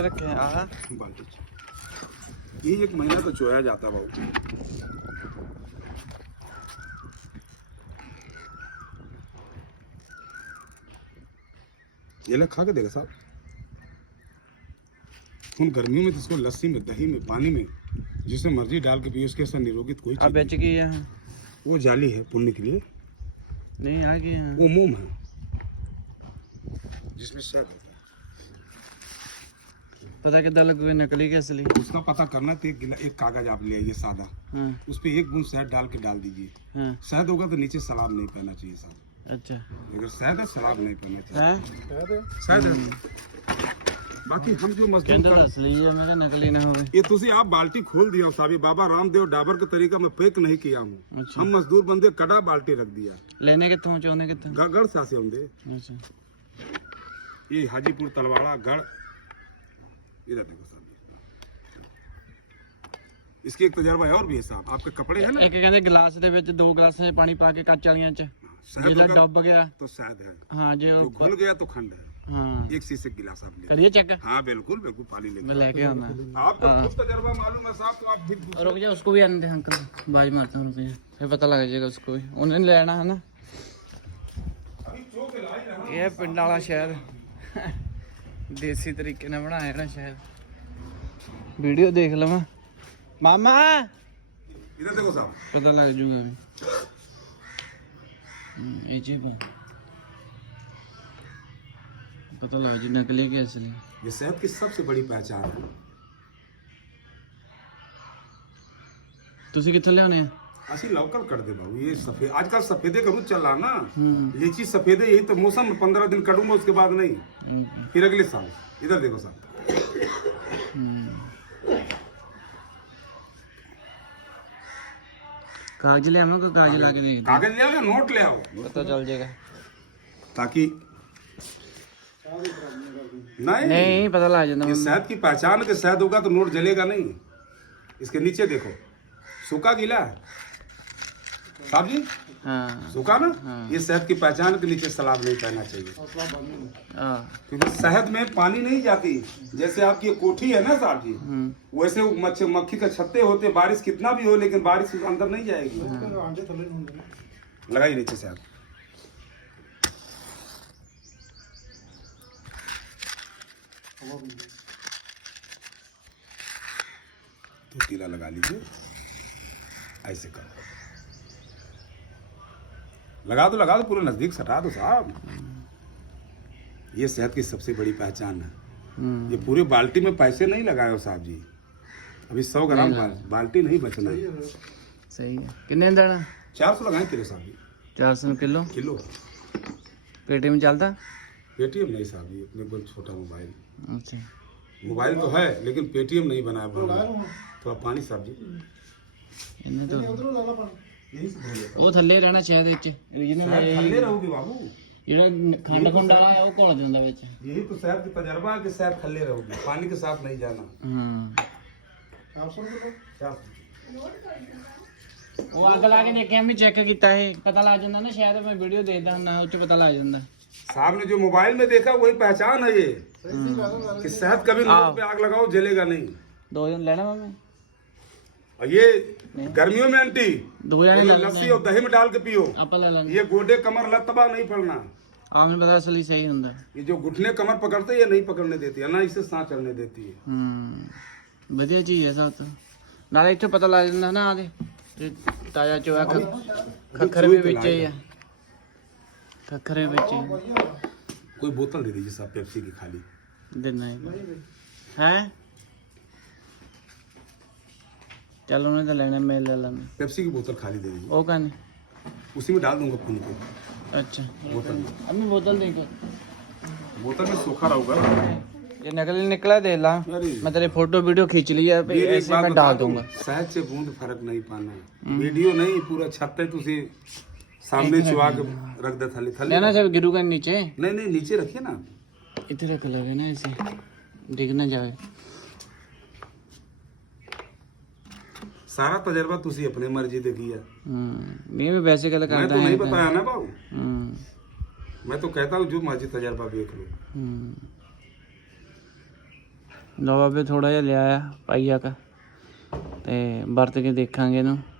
रखे ये एक महीना तो चोया जाता ये लग खा के देखा साहब। उन गर्मियों में तो इसको लस्सी में दही में पानी में जिसे मर्ज़ी डाल के पिए उसके साथ निरोगित कोई बेच गई है। वो जाली है पुण्य के लिए। नहीं आगे वो मोम है। जिसमें शहद होता है। पता कितना लग नकली कैसे ली? उसका पता करना तो एक, एक कागज़ आप ले आइए सादा। हाँ। उस पर एक बूंद शहद डाल के डाल दीजिए। हाँ। शहद होगा तो नीचे सलाब नहीं पहनना चाहिए साहब। अच्छा। अगर शहद है सलाब नहीं पहनना चाहिए। शहद है? हम्म। बाकी हम जो मजदूर ਕਹਿੰਦੇ ਤਾਂ कर ਅਸਲੀ ਆ ਮੈਂ ਕਿਹਾ ਨਕਲੀ ਨਾ ਹੋਵੇ ये तुझे आप बाल्टी खोल दिया हो साहब ये बाबा रामदेव डाबर के तरीका में पैक नहीं किया हूँ अच्छा हम मजदूर बंदे कड़ा बाल्टी रख दिया ਲੈਣੇ ਕਿੱਥੋਂ ਚਾਹੁੰਦੇ ਕਿੱਥੋਂ गढ़ सा से होंगे ਅੱਛਾ ये हाजीपुर तलवाड़ा गढ़ इधर देखो साहब इसकी एक तजर्बा और भी है साहब आपके कपड़े हैं ना ਇੱਕ ਕਹਿੰਦੇ ਗਲਾਸ ਦੇ ਵਿੱਚ ਦੋ ਗਲਾਸਾਂ 'ਚ ਪਾਣੀ ਪਾ ਕੇ ਕੱਚ ਵਾਲੀਆਂ 'ਚ शहद ਜਿਹੜਾ होगा ਡੁੱਬ ਗਿਆ तो शायद है ਹਾਂ ਜੇ जो ਉਹ घुल गया तो खंड है हाँ। एक शीशक गिलास आप करिए चेक हाँ बिल्कुल बिल्कुल पानी लेके लेके आना। आपको तो तजर्बा हाँ। मालूम है साहब तो आप रुक जाओ उसको भी आने अंकल बाज मारते हैं रुक फिर पता लग जाएगा उसको भी। उन्हें लेना है ना? हाँ। ये पिंड वाला शहर। देसी तरीके ने बनाया ना शहर। वीडियो देख लवा मामा! इधर देखो साहब। पता लग जूगा हम्म, ये चीज़ ਇਹ ਜੀ ਬਾ ਪਤਾ ਲੱਗ ਜੂ ਨਕਲੀ ਕਿ ਅਸਲੀ ये शहद की सबसे बड़ी पहचान है ਤੁਸੀਂ ਕਿੱਥੋਂ ਲਿਆਉਣੇ ਆ असि लोकल कर दे बाबू ये सफेद आजकल सफेदे का रूप चल रहा ना हम्म लीची सफेदे यही तो मौसम में पंद्रह दिन करूंगा उसके बाद नहीं हम्म, फिर अगले साल इधर देखो साहब हम्म। कागज ले आऊँ कागज ला के देख कागज ले आओ या नोट ले आओ पता चल जाएगा ताकि नहीं। नहीं पता लग जाता ये शहद की पहचान के शहद होगा तो नोट जलेगा नहीं। इसके नीचे देखो। सूखा गीला है। साहब जी? हाँ। सूखा ना? हाँ। ये शहद की पहचान के नीचे सलाद नहीं पहनना चाहिए। हाँ। क्योंकि शहद में पानी नहीं जाती। जैसे आपकी कोठी है ना साहब जी? वैसे मक्खी का छत्ते होते बारिश कितना भी हो लेकिन बारिश अंदर नहीं जाएगी। लगाइए नीचे से तो तीला लगा लीजिए। ऐसे करो। लगा दो लगा दो पूरे नज़दीक सटा दो साहब। ये सेहत की सबसे बड़ी पहचान है। हम्म। ये पूरे बाल्टी में पैसे नहीं लगाए हो साहब जी। अभी सौ ग्राम बाल्टी नहीं बचना। है। सही है। कितने देना? चार सौ लगाए किलो साहब जी। चार सौ किलो। किलो। पेटी में चलता? पेटीएम नहीं साहब जी अपने बहुत छोटा मोबाइल अच्छा मोबाइल तो है लेकिन पेटीएम नहीं बनाया बाबू थोड़ा पानी साहब जी इन्हें तो यही से धो लेता ਉਹ ਥੱਲੇ ਰਹਿਣਾ ਸ਼ਾਇਦ ਵਿੱਚ original शहद ਇਹ थल्ले रहोगे बाबू ਜਿਹੜਾ ਖੰਡ ਖੁੰਡ ਵਾਲਾ ਹੈ ਉਹ ਘੋਲ ਦਿੰਦਾ ਵਿੱਚ यही तो शहद की तजर्बा है कि शहद थल्ले रहोगे पानी के साथ नहीं जाना ਹਾਂ चार सौ ਉਹ ਅੱਗ ਲਾ ਕੇ ਦੇਖਿਆ ਵੀ ਚੈੱਕ ਕੀਤਾ ਇਹ ਪਤਾ ਲੱਗ ਜਾਂਦਾ ਨਾ ਸ਼ਾਇਦ ਮੈਂ ਵੀਡੀਓ ਦੇਖਦਾ ਹੁੰਦਾ ਉਹ ਚ ਪਤਾ ਲੱਗ ਜਾਂਦਾ साहब ने जो मोबाइल में देखा वही पहचान है ये कि शहद कभी हाँ। नोट पे आग लगाओ जलेगा नहीं ਦੋ ਜਣ ਲੈਣਾ ਮੈਂ और ये गर्मियों में आंटी ਦੋ ਜਣੇ ਲੈ लस्सी और दही में डाल के पियो ਆਪਾਂ ਲੈ ਲੈਂਦੇ ये गोडे कमर लतबा नहीं पड़ना ਆ ਮੈਨੂੰ ਪਤਾ ਅਸਲੀ ਸਹੀ ਹੁੰਦਾ ये जो घुटने कमर पकड़ते हैं ये नहीं पकड़ने देती है ना इसे सांस चढ़ने देती है ਹੂੰ ਵਧੀਆ ਚੀਜ਼ ਹੈ ਸਭ ਤੋਂ ਨਾਲੇ ਇੱਥੇ ਪਤਾ ਲੱਗ ਜਾਂਦਾ ਨਾ ਆਦੇ ਤਾਜ਼ਾ ਚੋਇਆ ਖ- ਖੱਖਰ ਵੀ ਵਿੱਚ ਹੀ ਆ खखरे बेचे कोई बोतल दे दीजिए साहब पेप्सी की खाली। देना है। हैं? चलो उन्हें तो लेना मैं ले लेना पेप्सी की बोतल खाली दे दीजिए। ओ कहने? उसी में डाल दूँगा खून को। अच्छा। बोतल। अब मैं बोतल देंगे बोतल में सूखा रहूँगा ये नकली निकला दे ला। मैं तेरे फ़ोटो वीडियो खींच लिया ऐसे मैं डाल दूँगा। सहज से बूंद फ़र्क नहीं पाना। हम्म। वीडियो नहीं पूरा छत पे तुझे सामने चुआ के रख दे थाली थाली लेना जब गिरूगा नीचे नहीं नहीं नीचे रखिए ना इधर रख लगे ना ऐसे दिख ना जाए सारा तजर्बा तुसी अपनी मर्जी से किया ਹੂੰ ਨਹੀਂ ਮੈਂ ਵੈਸੇ ਗੱਲ मैं ਕਰਦਾ तो नहीं ਹਾਂ बताया ना भाऊ ਹੂੰ मैं तो कहता हूँ जो मर्जी तजर्बा देख लो ਹੂੰ ਲੋ ਬਾਬੇ ਥੋੜਾ ਜਿਹਾ ਲਿਆ ਆ ਪਾਈਆ ਕਾ ਤੇ ਵਰਤ ਕੇ ਦੇਖਾਂਗੇ ਇਹਨੂੰ ਤੇ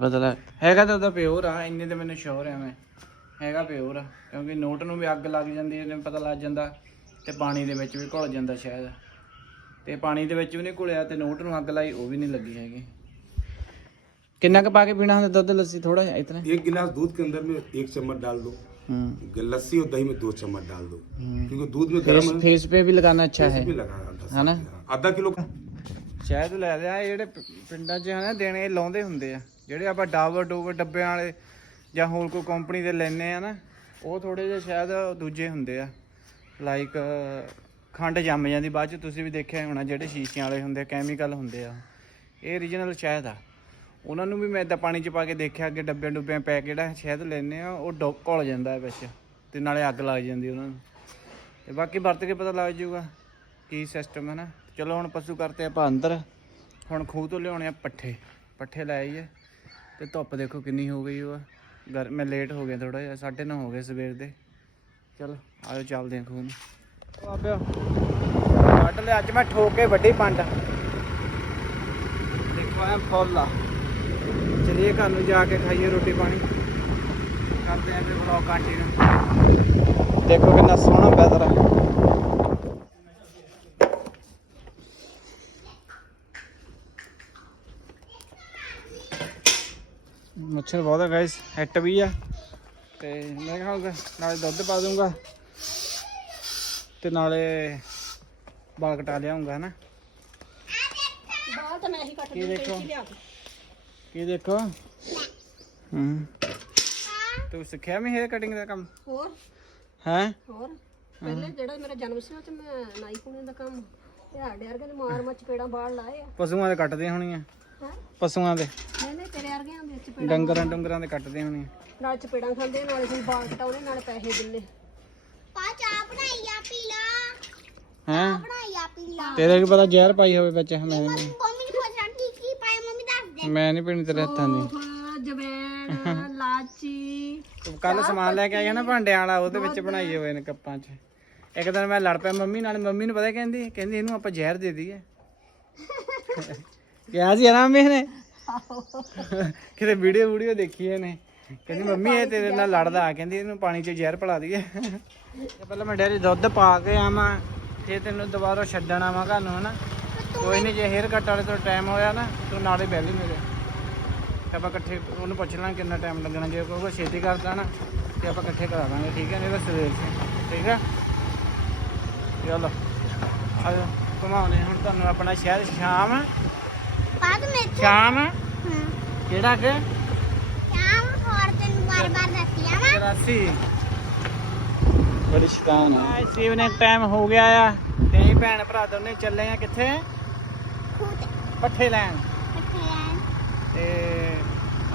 ਪਤਾ ਲੱਗ ਹੈਗਾ ਤਾਂ ਉਹਦਾ ਪਿਓਰ ਆ ਇੰਨੇ ਤੇ ਮੈਨੂੰ ਸ਼ੋਰ ਆ ਮੈਂ ਹੈਗਾ ਪਿਓਰ ਆ ਕਿਉਂਕਿ ਨੋਟ ਨੂੰ ਵੀ ਅੱਗ ਲੱਗ ਜਾਂਦੀ ਹੈ ਇਹਨੂੰ ਪਤਾ ਲੱਗ ਜਾਂਦਾ ਤੇ ਪਾਣੀ ਦੇ ਵਿੱਚ ਵੀ ਘੁਲ ਜਾਂਦਾ ਸ਼ਾਇਦ ਤੇ ਪਾਣੀ ਦੇ ਵਿੱਚ ਵੀ ਨਹੀਂ ਘੁਲਿਆ ਤੇ ਨੋਟ ਨੂੰ ਅੱਗ ਲਾਈ ਉਹ ਵੀ ਨਹੀਂ ਲੱਗੀ ਹੈਗੀ ਕਿੰਨਾ ਕੁ ਪਾ ਕੇ ਪੀਣਾ ਹੁੰਦਾ ਦੁੱਧ ਲੱਸੀ ਥੋੜਾ ਜਿਹਾ ਇਤਨਾ एक गिलास दूध के अंदर में एक चम्मच डाल दो ਹੂੰ लस्सी और दही में दो चम्मच डाल दो हम्म। क्योंकि दूध में फेस गर्म है फेस पे भी लगाना अच्छा है भी लगा आधा है ना आधा किलो का ਸ਼ਾਇਦ ਲੈ ਲਿਆ ਇਹ ਜਿਹੜੇ ਪ- ਪਿੰਡਾਂ 'ਚ ਹਨਾ ਦੇਣੇ ਲਾਉਂਦੇ ਹੁੰਦੇ ਆ ਜਿਹੜੇ ਆਪਾਂ ਡਾਬਰ ਡੋਬਰ ਡੱਬਿਆਂ ਵਾਲੇ ਜਾਂ ਹੋਰ ਕੋਈ ਕੰਪਨੀ ਦੇ ਲੈਨੇ ਆ ਨਾ, ਉਹ ਥੋੜੇ ਜਿਹਾ ਸ਼ਾਇਦ ਦੂਜੇ ਹੁੰਦੇ ਆ। ਲਾਈਕ ਖੰਡ ਜੰਮ ਜਾਂਦੀ, ਬਾਅਦ ਚ ਤੁਸੀਂ ਵੀ ਦੇਖਿਆ ਹੋਣਾ ਜਿਹੜੇ ਸ਼ੀਸ਼ਿਆਂ ਵਾਲੇ ਹੁੰਦੇ ਕੈਮੀਕਲ ਹੁੰਦੇ ਆ। ਇਹ ਓਰੀਜਨਲ ਸ਼ਹਿਦ ਆ। ਉਹਨਾਂ ਨੂੰ ਵੀ ਮੈਂ ਇਦਾਂ ਪਾਣੀ 'ਚ ਪਾ ਕੇ ਦੇਖਿਆ, ਅੱਗੇ ਡੱਬਿਆਂ ਡੁੱਬਿਆਂ ਪੈਕ ਜਿਹੜਾ ਸ਼ਾਇਦ ਲੈਨੇ ਆ, ਉਹ ਡੁੱਬ ਘੁਲ ਜਾਂਦਾ ਹੈ ਵਿੱਚ, ਤੇ ਨਾਲੇ ਅੱਗ ਲੱਗ ਜਾਂਦੀ ਉਹਨਾਂ ਨੂੰ। ਤੇ ਬਾਕੀ ਵਰਤ ਕੇ ਪਤਾ ਲੱਗ ਜਾਊਗਾ ਕੀ ਸਿਸਟਮ ਹੈ ਨਾ। ਚਲੋ ਹੁਣ ਪਸ਼ੂ ਕਰਤੇ ਆਪਾਂ ਅੰਦਰ, ਹੁਣ ਖੂਹ ਤੋਂ ਲਿਆਉਣੇ ਆ ਪੱਠੇ। ਪੱਠੇ ਲੈ ਆਈਏ। ਤੇ ਧੁੱਪ ਦੇਖੋ ਕਿੰਨੀ ਹੋ ਗਈ ਉਹ ਗਰ ਮੈਂ ਲੇਟ ਹੋ ਗਿਆ ਥੋੜਾ ਜਿਹਾ 9:30 ਹੋ ਗਏ ਸਵੇਰ ਦੇ। ਚਲੋ ਆਜੋ ਚੱਲਦੇ ਆ ਖੂਹ ਨੂੰ ਬਾਬਿਓ ਕੱਢ ਲਿਆ ਅੱਜ ਮੈਂ ਠੋਕ ਕੇ ਵੱਡੀ ਪੰਡ। ਦੇਖੋ ਐ ਫੁੱਲ ਆ। ਚਲਿਏ ਘਰ ਨੂੰ ਜਾ ਕੇ ਖਾਈਏ ਰੋਟੀ ਪਾਣੀ। ਕਰਦੇ ਆਂ ਫਿਰ ਵਲੌਗ ਕੰਟੀਨਿਊ ਦੇਖੋ ਕਿੰਨਾ ਸੋਹਣਾ ਵੈਦਰ ਆ। ਮੱਛਰ ਬਹੁਤ ਹੈ ਗਾਇਸ ਹਿੱਟ ਵੀ ਆ। ਤੇ ਮੈਂ ਖਾਊਗਾ ਨਾਲੇ ਦੁੱਧ ਪਾ ਦੂੰਗਾ ਤੇ ਨਾਲੇ ਬਾਲ ਕਟਾ ਲਿਆਉਂਗਾ ਹਨਾ। ਬਾਲ ਤਾਂ ਮੈਂ ਹੀ ਕੱਟ ਕੀ ਦੇਖੋ। ਕੇ। ਕੀ ਹੂੰ। ਤੂੰ ਸਿੱਖਿਆ ਮੈਂ ਹੇਅਰ ਕਟਿੰਗ ਦਾ ਕੰਮ? ਹੋਰ? ਹੈ? ਹੋਰ? ਪਹਿਲੇ ਜਿਹੜਾ ਮੇਰਾ ਜਨਮ ਸੀ ਉਹ ਚ ਮੈਂ ਨਾਈ ਪੁਣੇ ਦਾ ਕੰਮ ਤੇ ਵਰਗੇ ਨੇ ਮਾਰ ਮੱਚ ਪੇੜਾਂ ਬਾਲ ਲਾਏ ਆ। ਪਸ਼ੂਆਂ ਦੇ ਕੱਟਦੇ ਹੋਣੀਆਂ। ਪਸ਼ੂਆਂ ਦੇ। ਨਹੀਂ ਨਹੀਂ ਤੇਰੇ ਵਰਗਿਆਂ ਦੇ ਚ ਪੇੜਾਂ ਡੰਗਰਾਂ ਡੰਗਰਾਂ ਦੇ ਕੱਟਦੇ ਹੋਣੀਆਂ ਨਾਲ ਚਪੇੜਾਂ ਖਾਂਦੇ ਨਾਲੇ ਕੋਈ ਬਾਲ ਕਟਾਉਣੇ ਨਾਲੇ ਪੈਸੇ ਦਿੰਨੇ ਪਾ ਚਾਹ ਬਣਾਈ ਆ ਪੀ ਲਾ ਹੈ ਬਣਾਈ ਆ ਪੀ ਲਾ ਤੇਰੇ ਕੀ ਪਤਾ ਜ਼ਹਿਰ ਪਾਈ ਹੋਵੇ ਵਿੱਚ ਮੈਂ ਮੰਮੀ ਨੂੰ ਪੁੱਛਣਾ ਕੀ ਕੀ ਪਾਇਆ? ਮੰਮੀ ਦੱਸ ਦੇ। ਮੈਂ ਨਹੀਂ ਪੀਣੀ ਤੇਰੇ ਹੱਥਾਂ ਦੀ। ਹਾਂ ਜਵੈਣ ਲਾਚੀ ਤੂੰ ਕੱਲ ਸਮਾਨ ਲੈ ਕੇ ਆਇਆ ਨਾ ਭਾਂਡਿਆਂ ਵਾਲਾ ਉਹਦੇ ਵਿੱਚ ਬਣਾਈਏ ਹੋਏ ਨੇ ਕੱਪਾਂ 'ਚ। ਇੱਕ ਦਿਨ ਮੈਂ ਲੜ ਪਿਆ ਮੰਮੀ ਨਾਲ ਮੰਮੀ ਨੂੰ ਪਤਾ ਕਹਿੰਦੀ ਕਹਿੰਦੀ ਇਹਨੂੰ ਆਪਾਂ ਜ਼ਹਿਰ ਦੇ ਦਈਏ। ਕਿਹਾ ਸੀ ਨਾ ਮੰਮੀ ਨੇ? ਕਿਤੇ ਵੀਡੀਓ ਵੀਡੀਓ ਦੇਖੀ ਇਹਨੇ? ਕਹਿੰਦੀ ਮੰਮੀ ਇਹ ਤੇਰੇ ਨਾਲ ਲੜਦਾ ਕਹਿੰਦੀ ਇਹਨੂੰ ਪਾਣੀ 'ਚ ਜ਼ਹਿਰ ਪਿਲਾ ਦਈਏ। ਪਹਿਲਾਂ ਮੈਂ ਡੈਰੀ ਦੁੱਧ ਪਾ ਕੇ ਆਵਾਂ ਤੇ ਤੈਨੂੰ ਦੁਬਾਰਾ ਛੱਡਣ ਆਵਾਂ ਘਰ ਨੂੰ ਹਨਾ? ਕੋਈ ਨਹੀਂ ਜੇ ਹੇਅਰ ਕੱਟ ਵਾਲੇ ਤੋਂ ਟਾਈਮ ਹੋਇਆ ਨਾ ਤੂੰ ਨਾਲੇ ਬਹਿ ਲਈ ਮੇਰੇ। ਆਪਾਂ ਇਕੱਠੇ ਉਹਨੂੰ ਪੁੱਛ ਲਾਂ ਕਿੰਨਾ ਟਾਈਮ ਲੱਗਣਾ ਜੇ ਕਹੂਗਾ ਛੇਤੀ ਕਰਦਾ ਨਾ ਤੇ ਆਪਾਂ ਇਕੱਠੇ ਕਰਾ ਦਾਂਗੇ ਠੀਕ ਹੈ ਨਹੀਂ ਤਾਂ ਸਵੇਰ ਠੀਕ ਹੈ ਚਲੋ। ਆਜੋ ਘੁਮਾਉਣੇ ਹੁਣ ਤੁਹਾਨੂੰ ਆਪਣਾ ਸ਼ਹਿਰ ਸ਼ਾਮ। ਵਿੱਚ ਸ਼ਾਮ? ਕਿਹੜਾ ਕਿ? ਸ਼ਾਮ ਹੋਰ ਤੈਨੂੰ ਬਾਰ ਬਾਰ ਦੱਸਿਆ ਵਾ 84 ਬੜੀ ਸ਼ੈਤਾਨ ਆ। ਸੀਵ ਨੇ ਟਾਈਮ ਹੋ ਗਿਆ ਆ। ਤੇ ਅਸੀਂ ਭੈਣ ਭਰਾ ਦੋਨੇ ਚੱਲੇ ਆ ਕਿੱਥੇ? ਖੂਤ। ਪੱਠੇ ਲੈਣ। ਇਕੱਠੇ ਰਹਿਣ ਤੇ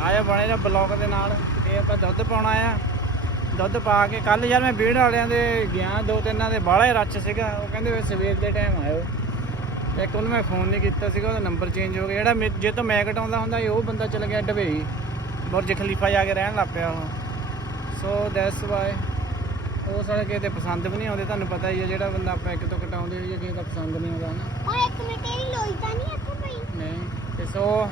ਆਇਆ ਬਣੇ ਦਾ ਬਲੌਕ ਦੇ ਨਾਲ। ਤੇ ਆਪਾਂ ਦੁੱਧ ਪਾਉਣਾ ਆ। ਦੁੱਧ ਪਾ ਕੇ ਕੱਲ ਯਾਰ ਮੈਂ ਬੀੜ ਵਾਲਿਆਂ ਦੇ ਗਿਆ ਦੋ ਤਿੰਨਾਂ ਦੇ ਬਾਹਲਾ ਰੱਛ ਸੀਗਾ। ਉਹ ਕਹਿੰਦੇ ਵੀ ਸਵੇਰ ਦੇ ਟਾਈਮ ਆਇਓ। ਇੱਕ ਉਹਨੂੰ ਮੈਂ ਫੋਨ ਨਹੀਂ ਕੀਤਾ ਸੀਗਾ ਉਹਦਾ ਨੰਬਰ ਚੇਂਜ ਹੋ ਗਿਆ। ਜਿਹੜਾ ਮੇ- ਜੇ ਤੋਂ ਮੈਂ ਕਟਾਉਂਦਾ ਹੁੰਦਾ ਸੀ, ਉਹ ਬੰਦਾ ਚਲ ਗਿਆ ਡਬਈ। ਬੁਰਜ ਖਲੀਫਾ ਜਾ ਕੇ ਰਹਿਣ ਲੱਗ ਪਿਆ ਉਹ। ਸੋ ਦੈਟਸ ਵਾਈ ਉਹ ਸਾਰੇ ਕਿਸੇ ਦੇ ਪਸੰਦ ਵੀ ਨਹੀਂ ਆਉਂਦੇ ਤੁਹਾਨੂੰ ਪਤਾ ਹੀ ਹੈ ਜਿਹੜਾ ਬੰਦਾ ਆਪਾਂ ਇੱਕ ਤੋਂ ਕਟਾਉਂਦੇ ਹੋਈਏ ਕਿਸੇ ਦਾ ਪਸੰਦ ਨਹੀਂ ਆਉਂਦਾ ਨਾ। ਓਏ ਇੱਕ ਮਿੰਟ ਇਹ ਲੋਈ ਤਾਂ ਨਹੀਂ ਇੱਥੇ ਪਈ ਨਹੀਂ ਤੇ ਸੋ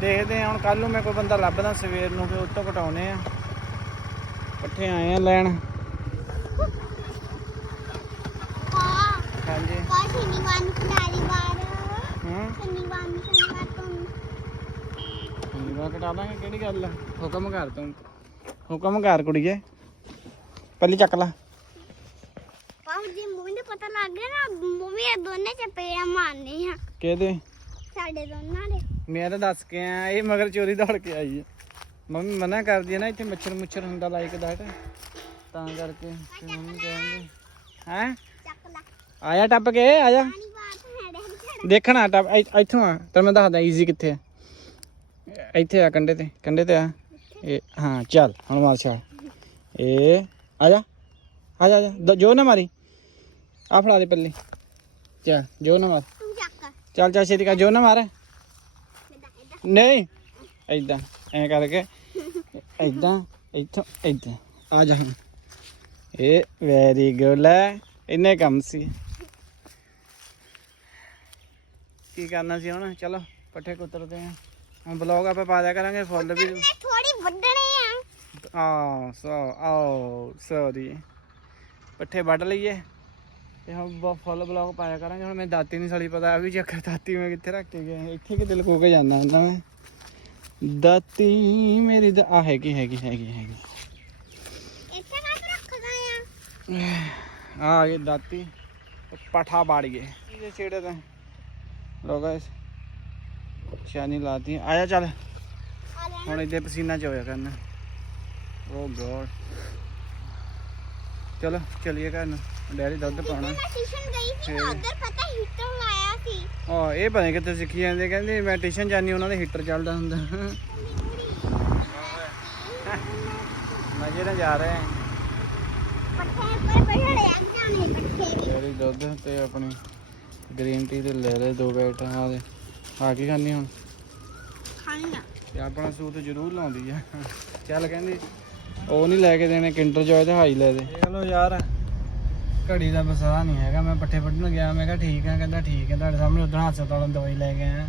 ਦੇਖਦੇ ਹਾਂ ਹੁਣ ਕੱਲ ਨੂੰ ਮੈਂ ਕੋਈ ਬੰਦਾ ਲੱਭਦਾ ਸਵੇਰ ਨੂੰ ਫਿਰ ਉੱਤੋਂ ਕਟਾਉਨੇ ਆ ਪੱਠੇ ਆਏ ਆ ਲੈਣ ਹਾਂ ਹਾਂਜੀ ਕੱਲ ਸ਼ਨੀਵਾਰ ਨੂੰ ਖਿਡਾਰੀ ਵਾਰ। ਹੂੰ। ਸ਼ਨੀਵਾਰ ਨੂੰ ਸ਼ਨੀਵਾਰ ਤੋਂ। ਨੀਵਾ ਕਟਾ ਦਾਂਗੇ ਕਿਹੜੀ ਗੱਲ ਆ? ਹੁਕਮ ਕਰ ਤੂੰ। ਹੁਕਮ ਕਰ ਕੁੜੀਏ। ਪਹਿਲੀ ਚੱਕ ਲਾ। ਪਾਉ ਜੀ ਮੰਮੀ ਨੂੰ ਪਤਾ ਲੱਗ ਗਿਆ ਨਾ ਮੰਮੀ ਇਹ ਦੋਨੇ ਚਪੇੜਾਂ ਮਾਰਨੇ ਆ। ਕਿਹਦੇ? ਸਾਡੇ ਦੋਨਾਂ ਦੇ। ਮੈਂ ਤਾਂ ਦੱਸ ਕੇ ਆ ਇਹ ਮਗਰ ਚੋਰੀ ਦੌੜ ਕੇ ਆਈ ਹੈ ਮੰਮੀ ਮਨਾ ਕਰਦੀ ਹੈ ਨਾ ਇੱਥੇ ਮੱਛਰ ਮੁੱਛਰ ਹੁੰਦਾ ਲਾਈਕ ਦੈਟ ਤਾਂ ਕਰਕੇ ਤੇ ਮੰਮੀ ਕਹਿੰਦੇ ਹੈ? ਆਇਆ ਟੱਪ ਕੇ ਛੜ ਦੇਖਣਾ ਟੱਪ ਇ- ਇੱਥੋਂ ਆ ਤੈਨੂੰ ਮੈਂ ਦੱਸਦਾ ਈਜ਼ੀ ਕਿੱਥੇ ਆ। ਇੱਥੇ ਆ ਕੰਡੇ ਤੇ ਕੰਡੇ ਤੇ ਆ। ਇਹ ਹਾਂ ਚੱਲ ਹੁਣ ਮਾਰ ਛਾਲ। ਇਹ ਆ ਜਾ ਆ ਜਾ ਆ ਜਾ ਦ- ਜੋ ਨਾ ਮਾਰੀ। ਆ ਫੜਾ ਦੇ ਪੱਲੀ। ਚੱਲ ਜੋ ਨਾ ਮਾਰ। ਚੱਲ ਚੱਲ ਛੇਤੀ ਕਰ ਜੋ ਨਾ ਮਾਰ। ਨਹੀਂ ਐਦਾਂ ਐ ਕਰਕੇ। ਐਦਾਂ ਇੱਥੋਂ ਐਦਾਂ ਆ ਜਾ ਹੁਣ। ਇਹ ਵੈਰੀ ਗੁੱਡ ਲੈ। ਇੰਨੇ ਕੰਮ ਸੀ। ਕੀ ਕਰਨਾ ਸੀ ਹੁਣ? ਚਲੋ ਪੱਠੇ ਕੁਤਰਦੇ ਆ ਹੁਣ ਬਲੌਗ ਆਪੇ ਪਾ ਦਿਆ ਕਰਾਂਗੇ ਫੁੱਲ ਵੀ। ਥੋੜੀ ਵੱਢਣੇ ਆ। ਆ ਸੋ ਆਓ ਸੌਰੀ ਪੱਠੇ ਵੱਢ ਲਈਏ। ਤੇ ਹੁਣ ਫੁੱਲ ਬਲੌਗ ਪਾਇਆ ਕਰਾਂਗੇ। ਹੁਣ ਮੈਂ ਦਾਤੀ ਨਹੀਂ ਸਾਲੀ ਪਤਾ ਆ ਵੀ ਚੱਕਰ ਦਾਤੀ ਮੈਂ ਕਿੱਥੇ ਰੱਖ ਕੇ ਗਿਆ। ਇੱਥੇ ਕਿਤੇ ਲੁਕੋ ਕੇ ਜਾਣਾ ਹੁੰਦਾ ਮੈਂ। ਦਾਤੀ ਮੇਰੀ ਦਾ ਆ ਹੈਗੀ ਹੈਗੀ ਹੈਗੀ ਹੈਗੀ। ਇੱਥੇ ਕਾਹ ਰੱਖਦਾ ਆ। ਆ ਗਈ ਦਾਤੀ। ਪਠਾ ਬਾੜ ਗਏ। ਇਹ ਛੇੜੇ ਤਾਂ ਲੋ ਗਾਇਸ ਸ਼ਾਨੀ ਲਾਤੀ ਆਇਆ ਚੱਲ। ਹੁਣ ਇਹਦੇ ਪਸੀਨਾ ਚ ਹੋਇਆ ਕਰਨਾ। ਓ ਗੋਡ ਚਲੋ ਚਲੀਏ ਘਰ ਨੂੰ। ਡੈਡੀ ਦੁੱਧ ਪਾਉਣਾ? ਉਧਰ ਪਤਾ ਹੀਟਰ ਲਾਇਆ ਸੀ। ਆ ਇਹ ਪਤਾ ਕਿੱਥੇ ਸਿੱਖੀ ਜਾਂਦੇ। ਕਹਿੰਦੇ ਮੈਂ ਟਿਊਸ਼ਨ ਜਾਨੀ ਉਹਨਾਂ ਦੇ ਹੀਟਰ ਚੱਲਦਾ ਹੁੰਦਾ। ਮਜੇ ਨਾਲ ਜਾ ਰਹੇ ਆ। ਪੱਠੇ ਪਰ ਬੜੇ ਲੱਗ ਜਾਣੇ ਪੱਠੇ ਵੀ। ਦੁੱਧ ਤੇ ਆਪਣੀ ਗ੍ਰੀਨ ਟੀ ਤੇ ਲੈ ਲੈ ਦੋ ਬੈਟ ਆ ਦੇ। ਆ ਕੀ ਖਾਣੀ ਹੁਣ? ਖਾਣੀਆਂ ਤੇ ਆਪਣਾ ਸੂਟ ਜ਼ਰੂਰ ਲਾਉਂਦੀ ਆ। ਚੱਲ ਕਹਿੰਦੀ ਉਹ ਨਹੀਂ ਲੈ ਕੇ ਦੇਣੇ ਕਿੰਡਰ ਜੋਏ ਤੇ ਹਾਈ ਲੈ ਦੇ। ਦੇਖ ਲਓ ਯਾਰ ਘੜੀ ਦਾ ਬਸਾ ਨਹੀਂ ਹੈਗਾ। ਮੈਂ ਪੱਠੇ ਵੱਢਣ ਗਿਆ ਮੈਂ ਕਿਹਾ ਠੀਕ ਆ ਕਹਿੰਦਾ ਠੀਕ ਹੈ ਤੁਹਾਡੇ ਸਾਹਮਣੇ ਉਧਰ ਹਸਪਤਾਲੋਂ ਦਵਾਈ ਲੈ ਕੇ ਆਇਆ।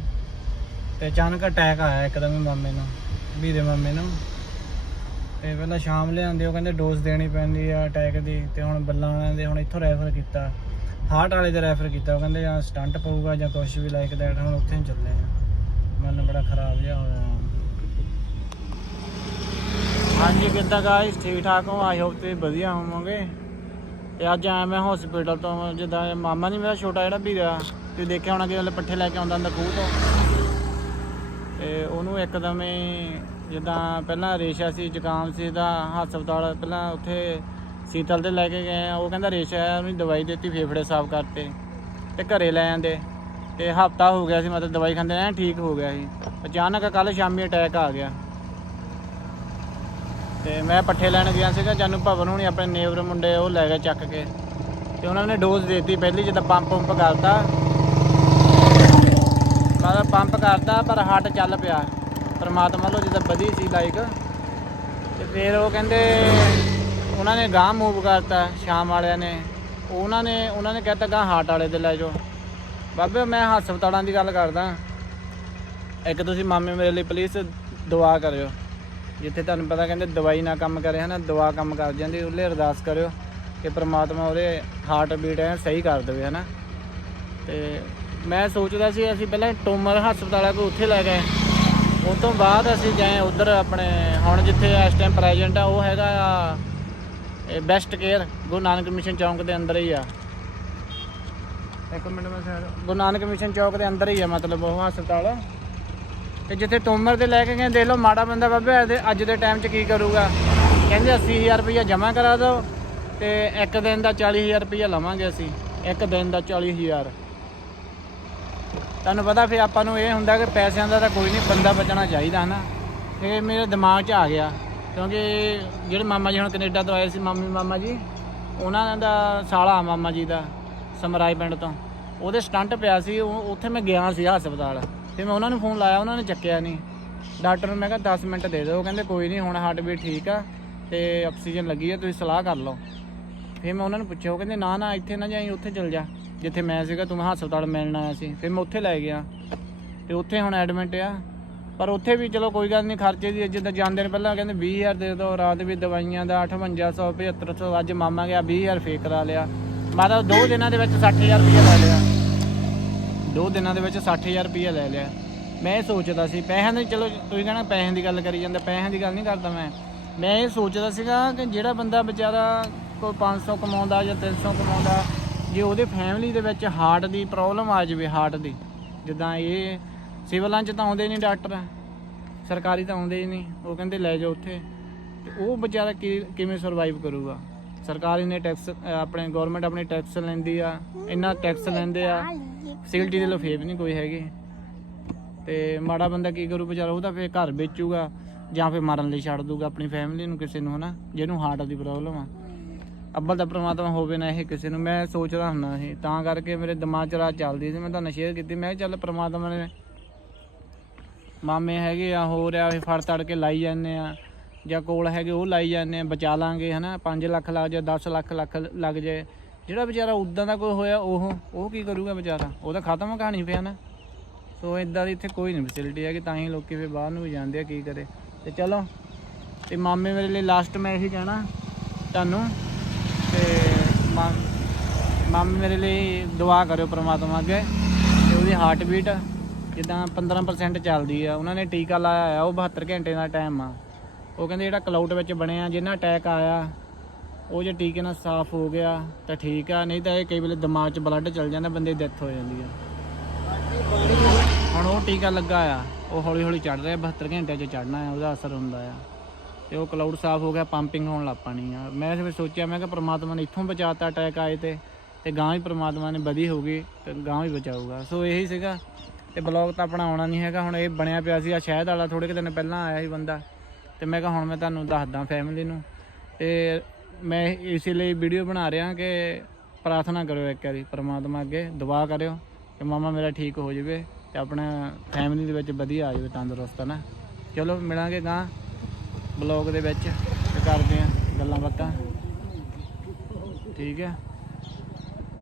ਤੇ ਅਚਾਨਕ ਅਟੈਕ ਆਇਆ ਇੱਕਦਮ ਹੀ ਮਾਮੇ ਨੂੰ ਵੀਰੇ ਮਾਮੇ ਨੂੰ। ਤੇ ਪਹਿਲਾਂ ਸ਼ਾਮ ਲਿਆਂਦੇ ਉਹ ਕਹਿੰਦੇ ਡੋਜ਼ ਦੇਣੀ ਪੈਂਦੀ ਆ ਅਟੈਕ ਦੀ ਤੇ ਹੁਣ ਬੱਲਾਂ ਵਾਲਿਆਂ ਦੇ ਹੁਣ ਇੱਥੋਂ ਰੈਫਰ ਕੀਤਾ। ਹਾਰਟ ਵਾਲੇ ਦੇ ਰੈਫਰ ਕੀਤਾ, ਉਹ ਕਹਿੰਦੇ ਜਾਂ ਸਟੰਟ ਪਊਗਾ ਜਾਂ ਕੁਝ ਵੀ ਲਾਈਕ ਦੈਟ ਹੁਣ ਉੱਥੇ ਹੀ ਚੱਲੇ ਆ। ਮਨ ਬੜਾ ਖਰਾਬ ਜਿਹਾ ਹੋਇਆ। ਹਾਂਜੀ, ਕਿੱਦਾਂ ਗਾਇਸ ਠੀਕ ਠਾਕ ਹੋ? ਆਈ ਹੋਪ ਤੁਸੀਂ ਵਧੀਆ ਹੋਵੋਗੇ। ਤੇ ਅੱਜ ਆਇਆ ਮੈਂ ਹਸਪੀਟਲ ਤੋਂ, ਜਿੱਦਾਂ ਮਾਮਾ ਨਹੀਂ ਮੇਰਾ ਛੋਟਾ ਜਿਹੜਾ ਵੀਰਾ, ਤੁਸੀਂ ਦੇਖਿਆ ਹੋਣਾ ਕਿ ਉਹਲੇ ਪੱਠੇ ਲੈ ਕੇ ਆਉਂਦਾ ਹੁੰਦਾ ਖੂਹ ਤੋਂ। ਤੇ ਉਹਨੂੰ ਇੱਕਦਮ ਹੀ ਜਿੱਦਾਂ ਪਹਿਲਾਂ ਰੇਸ਼ਾ ਸੀ, ਜ਼ੁਕਾਮ ਸੀ ਦਾ ਹਸਪਤਾਲ ਪਹਿਲਾਂ ਉੱਥੇ ਸੀਤਲ ਤੇ ਲੈ ਕੇ ਗਏ ਆ, ਉਹ ਕਹਿੰਦਾ ਰੇਸ਼ਾ ਹੈ ਉਹਨੂੰ ਦਵਾਈ ਦਿੱਤੀ, ਫੇਫੜੇ ਸਾਫ਼ ਕਰਤੇ ਤੇ ਘਰੇ ਲੈ ਆਂਦੇ। ਤੇ ਹਫਤਾ ਹੋ ਗਿਆ ਸੀ, ਮਤਲਬ ਦਵਾਈ ਖਾਂਦੇ ਐ ਠੀਕ ਹੋ ਗਿਆ ਸੀ। ਅਚਾਨਕ ਕੱਲ ਸ਼ਾਮੀ ਅਟੈਕ ਆ ਗਿਆ। ਤੇ ਮੈਂ ਪੱਠੇ ਲੈਣ ਗਿਆ ਸੀਗਾ, ਜਾਨੂੰ ਭਵਨ ਹੁਣੀ ਆਪਣੇ ਨੇਵਰ ਮੁੰਡੇ ਉਹ ਲੈ ਗਏ ਚੱਕ ਕੇ। ਤੇ ਉਹਨਾਂ ਨੇ ਡੋਜ਼ ਦੇਤੀ, ਪਹਿਲੀ ਜਦੋਂ ਪੰਪ ਪੰਪ ਕਰਤਾ। ਮਤਲਬ ਪੰਪ ਕਰਤਾ, ਪਰ ਹਾਰਟ ਚੱਲ ਪਿਆ। ਪਰਮਾਤਮਾ ਲੋ ਜਿੱਦਾਂ ਵਧੀ ਸੀ ਲਾਈਕ ਤੇ ਫਿਰ ਉਹ ਕਹਿੰਦੇ ਉਹਨਾਂ ਨੇ ਗਾਂ ਮੂਵ ਕਰਤਾ, ਸ਼ਾਮ ਵਾਲਿਆਂ ਨੇ। ਉਹਨਾਂ ਨੇ ਉਹਨਾਂ ਨੇ ਕਹਿਤਾ ਗਾਂ ਹਾਰਟ ਵਾਲੇ ਦੇ ਲੈ ਜਾਓ। ਬਾਬੇ, ਮੈਂ ਹਸਪਤਾਲਾਂ ਦੀ ਗੱਲ ਕਰਦਾ। ਇੱਕ ਤੁਸੀਂ ਮਾਮੇ ਮੇਰੇ ਲਈ ਪਲੀਜ਼ ਦੁਆ ਕਰਿਓ। ਜਿੱਥੇ ਤੁਹਾਨੂੰ ਪਤਾ ਕਹਿੰਦੇ ਦਵਾਈ ਨਾ ਕੰਮ ਕਰੇ, ਹਨਾ ਦਵਾ ਕੰਮ ਕਰ ਜਾਂਦੀ ਉਹਲੇ ਅਰਦਾਸ ਕਰਿਓ ਕਿ ਪ੍ਰਮਾਤਮਾ ਉਹਦੇ ਹਾਰਟ ਬੀਟ ਹੈ ਸਹੀ ਕਰ ਦੇਵੇ, ਹਨਾ। ਤੇ ਮੈਂ ਸੋਚਦਾ ਸੀ, ਅਸੀਂ ਪਹਿਲਾਂ ਟੋਮਰ ਹਸਪਤਾਲ ਆ ਕੋਈ ਉੱਥੇ ਲੈ ਗਏ। ਉਸ ਤੋਂ ਬਾਅਦ ਅਸੀਂ ਗਏ ਉਧਰ ਆਪਣੇ, ਹੁਣ ਜਿੱਥੇ ਇਸ ਟਾਈਮ ਪ੍ਰੈਜ਼ੈਂਟ ਆ, ਉਹ ਹੈਗਾ ਆ ਇਹ Best Care Guru Nanak Mission Chowk ਦੇ ਅੰਦਰ ਹੀ ਆ। ਇੱਕ ਮਿੰਟ ਮੈਂ ਸਰ ਗੁਰੂ ਨਾਨਕ ਮਿਸ਼ਨ ਚੌਕ ਦੇ ਅੰਦਰ ਹੀ ਆ ਮਤਲਬ ਉਹ ਹਸਪਤਾਲ। ਤੇ ਜਿੱਥੇ ਟੋਮਰ ਤੇ ਲੈ ਕੇ ਗਏ ਦੇਖ ਲਓ ਮਾੜਾ ਬੰਦਾ ਬਾਬੇ ਇਹਦੇ- ਅੱਜ ਦੇ ਟਾਈਮ 'ਚ ਕੀ ਕਰੂਗਾ? ਕਹਿੰਦੇ 80000 ਰੁਪਇਆ ਜਮ੍ਹਾਂ ਕਰਾ ਦਿਓ ਤੇ ਇੱਕ ਦਿਨ ਦਾ 40000 ਰੁਪਇਆ ਲਵਾਂਗੇ ਅਸੀਂ। ਇੱਕ ਦਿਨ ਦਾ 40000 ਤੁਹਾਨੂੰ ਪਤਾ ਫਿਰ ਆਪਾਂ ਨੂੰ ਇਹ ਹੁੰਦਾ ਕਿ ਪੈਸਿਆਂ ਦਾ ਤਾਂ ਕੋਈ ਨਹੀਂ ਬੰਦਾ ਬਚਣਾ ਚਾਹੀਦਾ ਹਨਾ। ਇਹ ਮੇਰੇ ਦਿਮਾਗ 'ਚ ਆ ਗਿਆ। ਕਿਉਂਕਿ ਜਿਹੜੇ ਮਾਮਾ ਜੀ ਹੁਣ ਕੈਨੇਡਾ ਤੋਂ ਆਏ ਸੀ ਮਾਮੀ ਮਾਮਾ ਜੀ, ਉਹਨਾਂ ਦਾ ਸਾਲਾ ਮਾਮਾ ਜੀ ਦਾ ਸਮਰਾਈ ਪਿੰਡ ਤੋਂ। ਉਹਦੇ ਸਟੰਟ ਪਿਆ ਸੀ, ਉਹ ਉੱਥੇ ਮੈਂ ਗਿਆ ਸੀ ਹਸਪਤਾਲ। ਤੇ ਮੈਂ ਉਹਨਾਂ ਨੂੰ ਫੋਨ ਲਾਇਆ, ਉਹਨਾਂ ਨੇ ਚੱਕਿਆ ਨਹੀਂ। ਡਾਕਟਰ ਨੂੰ ਮੈਂ ਕਿਹਾ 10 ਮਿੰਟ ਦੇ ਦਿਓ। ਕਹਿੰਦੇ, ਕੋਈ ਨਹੀਂ, ਹੁਣ ਹਾਰਟ ਬੀਟ ਠੀਕ ਆ ਤੇ ਆਕਸੀਜਨ ਲੱਗੀ ਆ, ਤੁਸੀਂ ਸਲਾਹ ਕਰ ਲਓ। ਫਿਰ ਮੈਂ ਉਹਨਾਂ ਨੂੰ ਪੁੱਛਿਆ, ਉਹ ਕਹਿੰਦੇ, ਨਾ ਨਾ, ਇੱਥੇ ਨਾ ਜਾਈਂ, ਉੱਥੇ ਚਲ ਜਾ। ਜਿੱਥੇ ਮੈਂ ਸੀਗਾ, ਤੂੰ ਮੈਂ ਹਸਪਤਾਲ ਮਿਲਣ ਆਇਆ ਸੀ। ਫਿਰ ਮੈਂ ਉੱਥੇ ਲੈ ਗਿਆ। ਤੇ ਉੱਥੇ ਹੁਣ ਐਡਮਿਟ ਆ। ਪਰ ਉੱਥੇ ਵੀ ਚਲੋ ਕੋਈ ਗੱਲ ਨਹੀਂ, ਖਰਚੇ ਦੀ ਜਿੱਦਾਂ ਜਾਂਦੇ ਨੇ ਪਹਿਲਾਂ ਕਹਿੰਦੇ 20000 ਦੇ ਦਿਓ, ਰਾਤ ਵੀ ਦਵਾਈਆਂ ਦਾ 5800 7500 ਅੱਜ ਮਾਮਾ ਗਿਆ 20000 ਫੇਕ ਕਰਾ ਲਿਆ। ਮਤਲਬ ਦੋ ਦਿਨਾਂ ਦੇ ਵਿੱਚ 60000 ਰੁਪਏ ਲੈ ਲਿਆ। ਦੋ ਦਿਨਾਂ ਦੇ ਵਿੱਚ 60000 ਰੁਪਏ ਲੈ ਲਿਆ। ਮੈਂ ਇਹ ਸੋਚਦਾ ਸੀ, ਪੈਸਿਆਂ ਦੀ ਚਲੋ ਤੁਸੀਂ ਕਹਿਣਾ ਪੈਸਿਆਂ ਦੀ ਗੱਲ ਕਰੀ ਜਾਂਦੇ, ਪੈਸਿਆਂ ਦੀ ਗੱਲ ਨਹੀਂ ਕਰਦਾ ਮੈਂ। ਮੈਂ ਇਹ ਸੋਚਦਾ ਸੀਗਾ ਕਿ ਜਿਹੜਾ ਬੰਦਾ ਵਿਚਾਰਾ ਕੋਈ 500 ਕਮਾਉਂਦਾ ਜਾਂ 300 ਕਮਾਉਂਦਾ, ਜੇ ਉਹਦੇ ਫੈਮਿਲੀ ਦੇ ਵਿੱਚ ਹਾਰਟ ਦੀ ਪ੍ਰੋਬਲਮ ਆ ਜਾਵੇ ਹਾਰਟ ਦੀ, ਜਿੱਦਾਂ ਇਹ ਸਿਵਲਾਂ 'ਚ ਤਾਂ ਆਉਂਦੇ ਨਹੀਂ ਡਾਕਟਰ। ਸਰਕਾਰੀ ਤਾਂ ਆਉਂਦੇ ਹੀ ਨਹੀਂ। ਉਹ ਕਹਿੰਦੇ ਲੈ ਜਾਓ ਉੱਥੇ। ਤੇ ਉਹ ਵਿਚਾਰਾ ਕਿਵੇਂ ਸਰਵਾਈਵ ਕਰੂਗਾ? ਸਰਕਾਰੀ ਨੇ ਟੈਕਸ ਆਪਣੇ ਗਵਰਨਮੈਂਟ ਆਪਣੇ ਟੈਕਸ ਲੈਂਦੀ ਆ। ਇੰਨਾ ਟੈਕਸ ਲੈਂਦੇ ਆ। ਫੈਸਿਲਿਟੀ ਦੇ ਲਫੇਬ ਨਹੀਂ ਕੋਈ ਹੈਗੇ। ਤੇ ਮਾੜਾ ਬੰਦਾ ਕੀ ਕਰੂ ਵਿਚਾਰਾ? ਉਹ ਤਾਂ ਫੇਰ ਘਰ ਵੇਚੂਗਾ। ਜਾਂ ਫੇਰ ਮਰਨ ਲਈ ਛੱਡ ਦੂਗਾ ਆਪਣੀ ਫੈਮਿਲੀ ਨੂੰ ਕਿਸੇ ਨੂੰ, ਹਨਾ? ਜਿਹਨੂੰ ਹਾਰਟ ਦੀ ਪ੍ਰੋਬਲਮ ਆ। ਅੱਬਲ ਤਾਂ ਪ੍ਰਮਾਤਮਾ ਹੋਵੇ ਨਾ ਇਹ ਕਿਸੇ ਨੂੰ। ਮੈਂ ਸੋਚਦਾ ਹੁੰਦਾ ਇਹ ਤਾਂ ਕਰਕੇ ਮੇਰੇ ਦਿਮਾਗ 'ਚ ਰਾਤ ਚੱਲਦੀ ਸੀ। ਮੈਂ ਤੁਹਾਨੂੰ ਸ਼ੇਅਰ ਕੀਤੀ। ਮੈਂ ਕਿਹਾ ਚੱਲ ਪ੍ਰਮਾਤਮਾ ਨੇ ਮਾਮੇ ਹੈਗੇ ਆ, ਹੋਰ ਆ ਇਹ ਫੜ ਤੜ ਕੇ ਲਾਈ ਜਾਂਦੇ ਆ। ਜਾਂ ਕੋਲ ਹੈਗੇ ਉਹ ਲਾਈ ਜਾਂਦੇ ਆ, ਬਚਾ ਲਾਂਗੇ, ਹਨਾ? 5 ਲੱਖ ਲੱਗ ਜਾ 10 ਲੱਖ ਲੱਖ ਲੱਗ ਜਾਏ। ਜਿਹੜਾ ਵਿਚਾਰਾ ਉਦਾਂ ਦਾ ਕੋਈ ਹੋਇਆ, ਉਹ ਉਹ ਕੀ ਕਰੂਗਾ ਵਿਚਾਰਾ? ਉਹ ਤਾਂ ਖਤਮ ਕਹਾਣੀ ਪਿਆ ਨਾ ਸੋ ਇਦਾਂ ਦੀ ਇੱਥੇ ਕੋਈ ਨਹੀਂ ਫੈਸਿਲਿਟੀ ਹੈ ਕਿ ਤਾਂ ਹੀ ਲੋਕੀ ਫਿਰ ਬਾਹਰ ਨੂੰ ਵੀ ਜਾਂਦੇ ਆ, ਕੀ ਕਰੇ। ਤੇ ਚਲੋ, ਤੇ ਮਾਮੇ ਮੇਰੇ ਲਈ ਲਾਸਟ ਮੈਂ ਇਹੀ ਕਹਿਣਾ ਤੁਹਾਨੂੰ, ਤੇ ਮਾ- ਮਾਮੇ ਮੇਰੇ ਲਈ ਦੁਆ ਕਰਿਓ ਪ੍ਰਮਾਤਮਾ ਅੱਗੇ, ਤੇ ਉਹਦੀ ਹਾਰਟ ਬੀਟ ਜਿੱਦਾਂ 15% ਚੱਲਦੀ ਆ, ਉਹਨਾਂ ਨੇ ਟੀਕਾ ਲਾਇਆ ਆ ਉਹ 72 ਘੰਟੇ ਦਾ ਟਾਈਮ ਆ। ਉਹ ਕਹਿੰਦੇ ਜਿਹੜਾ ਕਲਾਊਡ ਵਿੱਚ ਬਣਿਆ, ਜਿਹਨਾਂ ਅਟੈਕ ਆਇਆ, ਉਹ ਜੇ ਟੀਕੇ ਨਾਲ ਸਾਫ਼ ਹੋ ਗਿਆ, ਤਾਂ ਠੀਕ ਆ, ਨਹੀਂ ਤਾਂ ਇਹ ਕਈ ਵੇਲੇ ਦਿਮਾਗ 'ਚ ਬਲੱਡ ਚੱਲ ਜਾਂਦਾ, ਬੰਦੇ ਦੀ ਡੈਥ ਹੋ ਜਾਂਦੀ ਆ। ਹੁਣ ਉਹ ਟੀਕਾ ਲੱਗਾ ਆ, ਉਹ ਹੌਲੀ ਹੌਲੀ ਚੜ ਰਿਹਾ 72 ਘੰਟਿਆਂ 'ਚ ਚੜਨਾ ਆ, ਉਹਦਾ ਅਸਰ ਹੁੰਦਾ ਆ। ਤੇ ਉਹ ਕਲਾਊਡ ਸਾਫ਼ ਹੋ ਗਿਆ ਪੰਪਿੰਗ ਹੋਣ ਲੱਗ ਪਣੀ ਆ। ਮੈਂ ਫਿਰ ਸੋਚਿਆ, ਮੈਂ ਕਿ ਪ੍ਰਮਾਤਮਾ ਨੇ ਇੱਥੋਂ ਬਚਾਤਾ ਅਟੈਕ ਆਏ ਤੇ ਤੇ ਗਾਂ ਵੀ ਪ੍ਰਮਾਤਮਾ ਨੇ ਵਧੀ ਹੋਊਗੀ, ਤੇ ਗਾਂ ਵੀ ਬਚਾਊਗਾ। ਸੋ ਇਹੀ ਸੀਗਾ ਤੇ ਬਲੌਗ ਤਾਂ ਆਪਣਾ ਆਉਣਾ ਨਹੀਂ ਹੈਗਾ, ਹੁਣ ਇਹ ਬਣਿਆ ਪਿਆ ਸੀ ਆ ਸ਼ਹਿਦ ਵਾਲਾ ਥੋੜੇ ਕੁ ਦਿਨ ਪਹਿਲਾਂ ਆਇਆ ਸੀ ਬੰਦਾ। ਤੇ ਮੈਂ ਕਿਹਾ ਹੁਣ ਮੈਂ ਤੁਹਾਨੂੰ ਦੱਸਦਾ ਫੈਮਿਲੀ ਨੂੰ। ਤੇ ਮੈਂ ਇਸੇ ਲਈ ਵੀਡੀਓ ਬਣਾ ਰਿਹਾ ਕਿ ਪ੍ਰਾਰਥਨਾ ਕਰਿਓ ਇੱਕ ਵਾਰੀ, ਪਰਮਾਤਮਾ ਅੱਗੇ ਦੁਆ ਕਰਿਓ ਕਿ ਮਾਮਾ ਮੇਰਾ ਠੀਕ ਹੋ ਜਾਵੇ ਤੇ ਆਪਣਾ ਫੈਮਿਲੀ ਦੇ ਵਿੱਚ ਵਧੀਆ ਆ ਜਾਵੇ, ਤੰਦਰੁਸਤ ਨਾ? ਚਲੋ, ਮਿਲਾਂਗੇ ਗਾਂ ਬਲੌਗ ਦੇ ਵਿੱਚ, ਤੇ ਕਰਦੇ ਆ ਗੱਲਾਂ ਬਾਤਾਂ। ਠੀਕ ਹੈ?